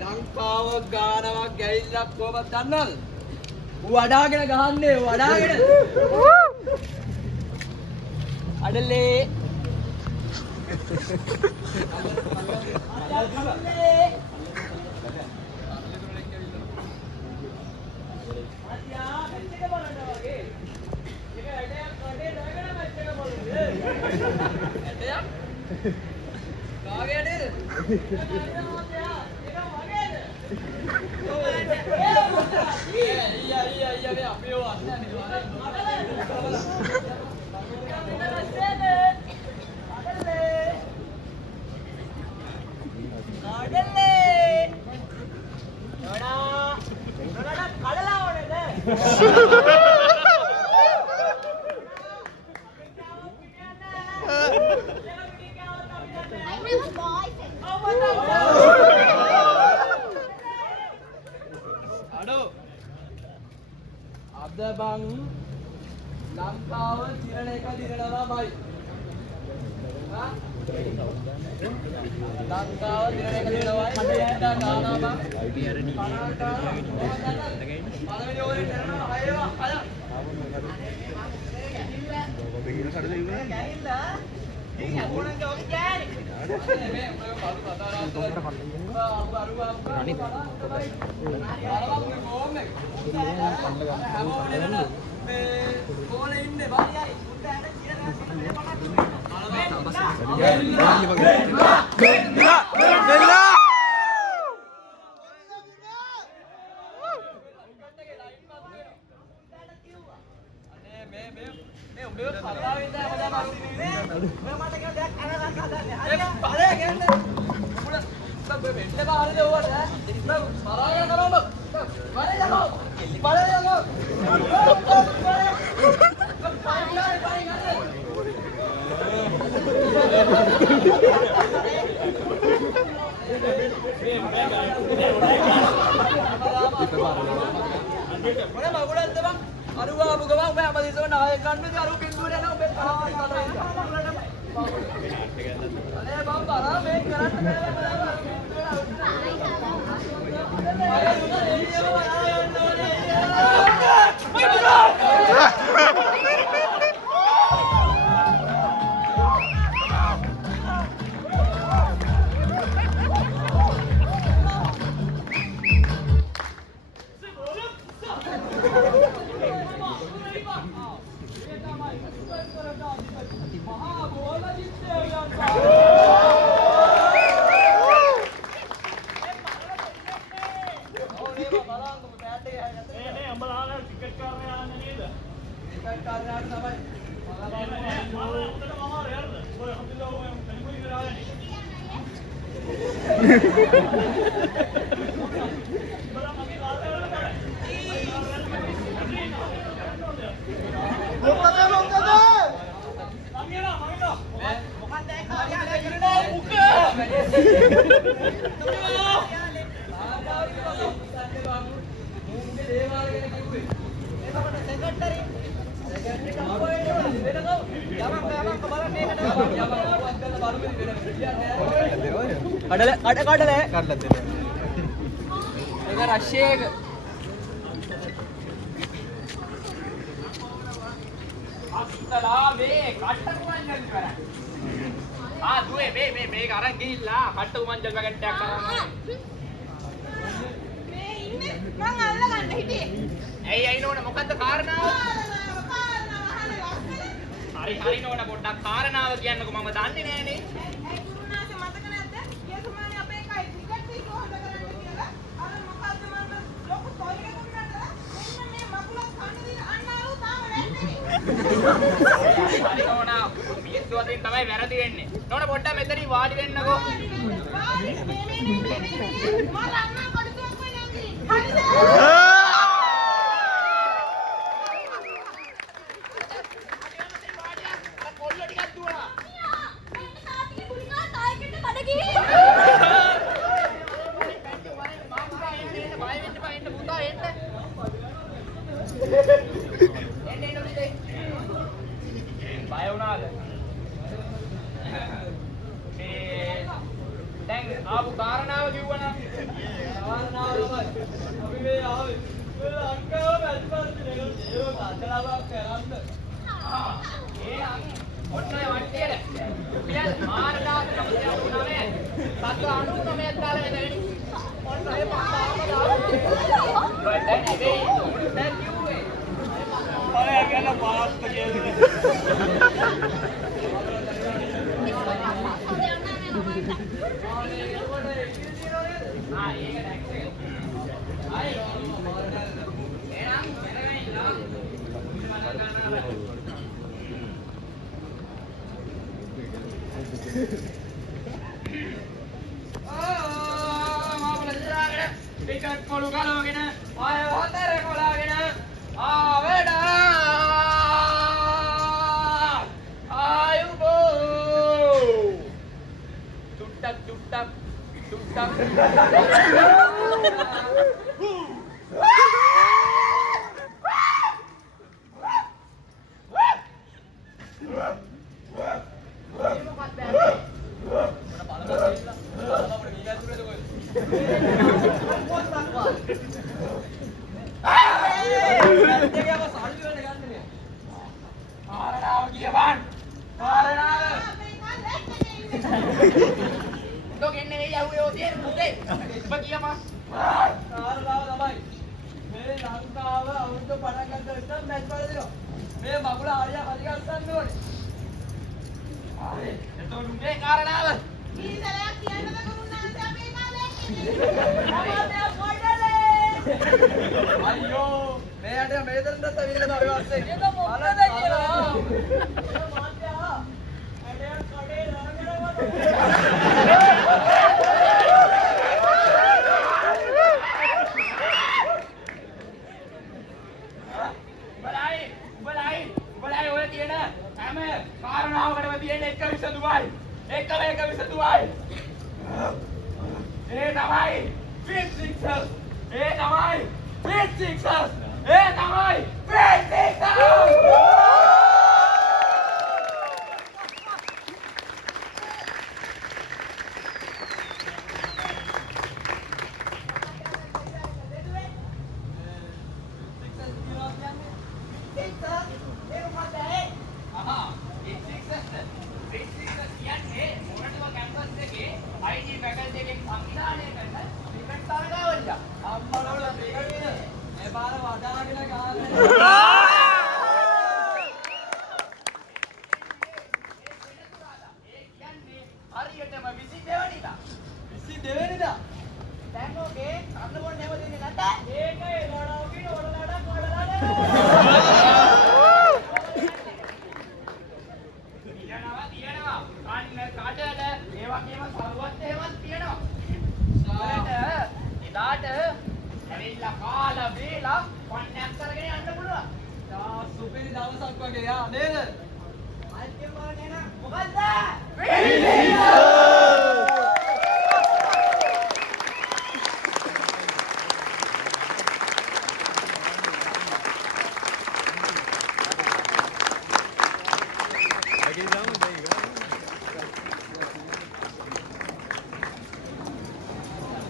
ලංකාව ගානවක් ගැහිල්ලක් කොහොමද දන්නවද? ඌ වඩාගෙන ගහන්නේ වඩාගෙන. අඩලේ. අද බං ලංකාව තිරණ එක දිරනවාමයි. ලංකාව තිරණ එක දිරනවායි. මට යන්න ගානවා බං. පළවෙනි ඕවරේ කරනවා 6 ඒවා 好， පිස්සු අතින් තමයි වැරදි වෙන්නේ. නෝන පොඩ්ඩක් මෙතනින් වාඩි වෙන්නකෝ. බය වුණාද? දැන් ආපු කාරණාව කිව්වනම් කාරණාව තමයි අපි මේ ආවේ. මේ ලංකාව පැතිපත්තිනේ ඒක අදලාවක් කරන්න. ඔන්න ඔය වට්ටියට රුපියල් 4999 799ක් දාලා එතන ඔන්න ඔය 5000ක් දාලා දැන් ඉතින් දැන් කිව්වේ ඔය ගැන මාත් කියන්නේ ඒක ටැක්ස් එක ආයි එහෙනම් මෙරගෙන ඉන්න ටිකට් කොළු ගලවගෙන ආය හතර කොලාගෙන ආවෙඩ ආයුබෝ චුට්ටක් මේ මගුල ආරිය හරි ගස්සන්න ඕනේ. එතකොට උඹේ කාරණාව ඉතිසලයක් කියන්නද කරුණාන්ත අපේ කාලේ අයියෝ මෙයාට මේතරට විදිහට අපි වස්සේ ඒක මොකද කියලා මාත්‍යා ඇඩේ කඩේ ලාගෙන උඹලයි ඔය කියන හැම කාරණාවකටම තියෙන එක විසඳුමයි. එකම එක විසඳුමයි. ඒ තමයි ෆිසික්ස්. ඒ තමයි ෆිසික්ස්. ඒ තමයි ෆිසික්ස්. හරියටම 22 වෙනිදා. දැන් ඔගේ අන්න මොන්නේ නැව දෙන්නේ නැත. ඒකේ වඩාව කියන ඔලලඩක් වඩලානේ. තියනවා. අන්න කාටද ඒ වගේම සරුවත් එහෙමත් තියනවා. එදාට ඇවිල්ලා කාලා බීලා පන්නයක් කරගෙන යන්න පුළුවන්. යා සුපිරි දවසක් වගේ යා නේද? අයිතිය බලන්න මොකද්ද?